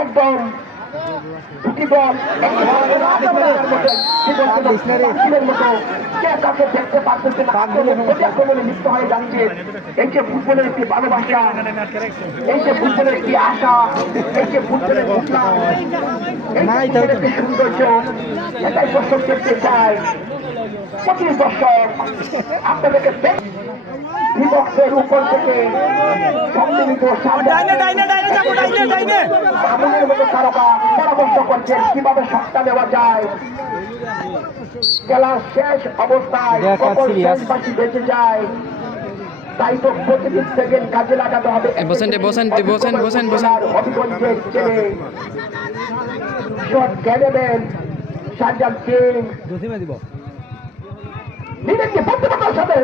একদম দুটি বল দেখতে পারতেছেন আক্রমণে লিপ্ত হয়ে যাচ্ছে। এই যে ফুটবলের একটি ভালোবাসা, এই যে ফুটবলের একটি আশা, এই যে ফুটবলের উৎসাহ, একটি সৌন্দর্য, এটাই দর্শক দেখতে চায়। প্রতি দর্শক আপনাদেরকে বিপক্ষের উপর থেকে সম্মিলিত আগুনের মতো তারকা পরামর্শ করছেন কিভাবে সত্তা নেওয়া যায়। খেলার শেষ অবস্থায় সকল দেশবাসী বেঁচে যায়, তাই তো প্রতিদিন সেকেন্ড কাজে লাগাতে হবে। অভিজ্ঞের ছেলে শট খেলেবেন সাজ্জাদ সিং নিজেকে বুদ্ধিমত্তার সাথে